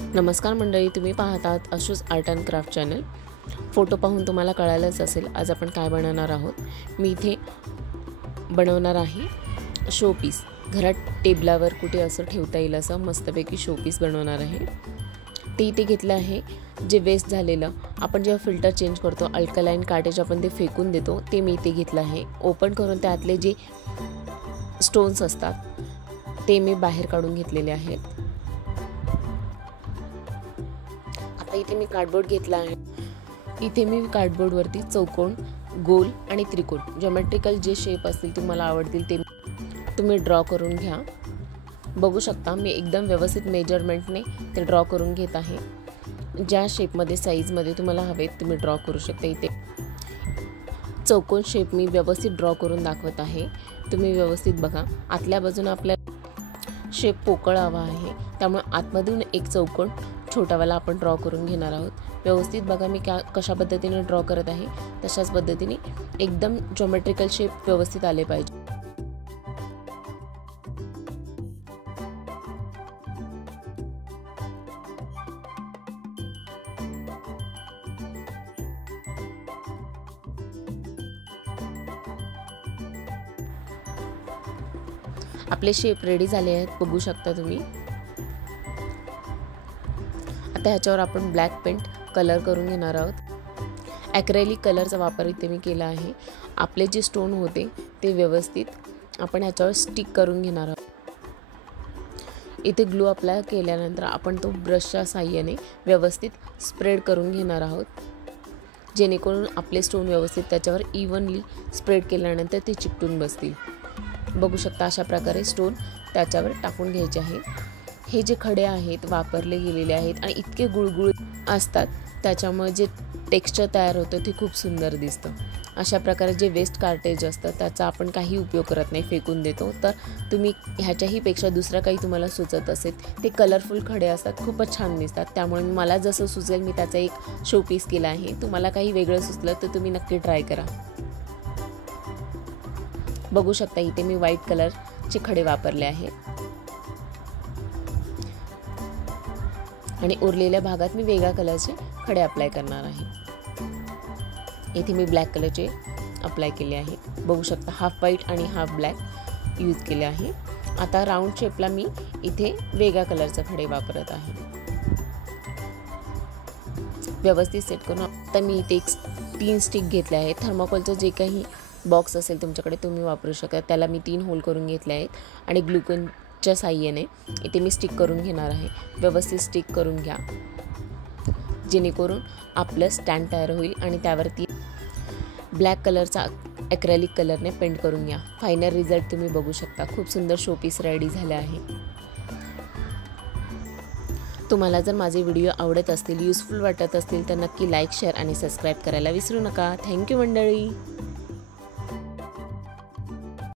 नमस्कार मंडळी, तुम्ही पाहतात Ashu's art and craft channel. Photo पाहून तुम्हाला कळालंच असेल आज आपण काय बनवणार आहोत। मी इथे बनवणार आहे शो पीस। घरात टेबलावर कुठे असं ठेवता येईल असं मस्तपैकी शो पीस बनवणार आहे। ते इथे घेतलं आहे जे वेस्ट झालेलं, आपण जेव्हा फिल्टर चेंज करतो अल्कलाइन कार्टेज आपण ते फेकून देतो, ते मी इथे घेतलं आहे। ओपन करून त्यातले जे स्टोन्स असतात ते मी बाहेर काढून घेतलेले आहेत। आता इथे मी कार्डबोर्ड घेतला आहे। इथे मी कार्डबोर्डवरती चौकोन, गोल आणि त्रिकोण ज्योमेट्रिकल जे शेप असतील तुम्हाला आवडतील ते तुम्ही ड्रॉ करून घ्या। बघू शकता मी एकदम व्यवस्थित मेजरमेंटने ते ड्रॉ करून घेत आहे। ज्या शेपमध्ये साईजमध्ये तुम्हाला हवेत तुम्ही ड्रॉ करू शकता। इथे चौकोन शेप मी व्यवस्थित ड्रॉ करून दाखवत आहे, तुम्ही व्यवस्थित बघा। आतल्या बाजूने आपल्या शेप पोकळ हवा आहे, त्यामुळे आतमधून एक चौकोन छोटावाला आपण ड्रॉ करून घेणार आहोत। व्यवस्थित बघा मी कशा पद्धतीने ड्रॉ करत आहे, तशाच पद्धतीने एकदम ज्योमेट्रिकल शेप व्यवस्थित आले पाहिजे। आपले शेप रेडी झाले आहेत, बघू शकता तुम्ही। आता ह्याच्यावर आपण ब्लॅक पेंट कलर करून घेणार आहोत। ॲक्रेलिक कलरचा वापर इथे मी केला आहे। आपले जे स्टोन होते ते व्यवस्थित आपण ह्याच्यावर स्टिक करून घेणार आहोत। इथे ग्लू अप्लाय केल्यानंतर आपण तो ब्रशच्या साहाय्याने व्यवस्थित स्प्रेड करून घेणार आहोत, जेणेकरून आपले स्टोन व्यवस्थित त्याच्यावर इव्हनली स्प्रेड केल्यानंतर ते चिकटून बसतील। बघू शकता अशा प्रकारे स्टोन त्याच्यावर टाकून घ्यायचे आहे। हे जे खडे आहेत वापरले गेलेले आहेत आणि इतके गुळगुळ असतात, त्याच्यामुळे जे टेक्स्चर तयार होतं ते खूप सुंदर दिसतं। अशा प्रकारे जे वेस्ट कार्टेज असतं त्याचा आपण काही उपयोग करत नाही, फेकून देतो। तर तुम्ही ह्याच्याही पेक्षा दुसरं काही तुम्हाला सुचत असेल, ते कलरफुल खडे असतात, खूपच छान दिसतात। त्यामुळे मला जसं सुचेल मी त्याचा एक शो पीस केला आहे। तुम्हाला काही वेगळं सुचलं तर तुम्ही नक्की ट्राय करा। बघू शकता इथे मी व्हाईट कलरचे खडे वापरले आहेत आणि उरलेल्या भागात मी वेगळ्या कलरचे खडे अप्लाय करणार आहे। इथे मी ब्लॅक कलरचे अप्लाय केले आहे। बघू शकता हाफ व्हाईट आणि हाफ ब्लॅक यूज केले आहे। आता राऊंड शेपला मी इथे वेगळ्या कलरचे खडे वापरत आहे। व्यवस्थित सेट करून आता मी इथे 3 स्टिक घेतले आहेत। थर्माकोलचं जे काही बॉक्स असेल तुमच्याकडे तुम्ही वापरू शकता। त्याला मी 3 होल करून घेतले आहेत आणि ग्लुकोनच्या साहाय्याने इथे मी स्टिक करून घेणार आहे। व्यवस्थित स्टिक करून घ्या, जेणेकरून आपलं स्टँड तयार होईल आणि त्यावरती ब्लॅक कलरचा ॲक्रेलिक कलरने पेंट करून घ्या। फायनल रिझल्ट तुम्ही बघू शकता, खूप सुंदर शोपीस रेडी झाले आहे। तुम्हाला जर माझे व्हिडिओ आवडत असतील, युजफुल वाटत असतील तर नक्की लाईक, शेअर आणि सबस्क्राईब करायला विसरू नका। थँक्यू मंडळी।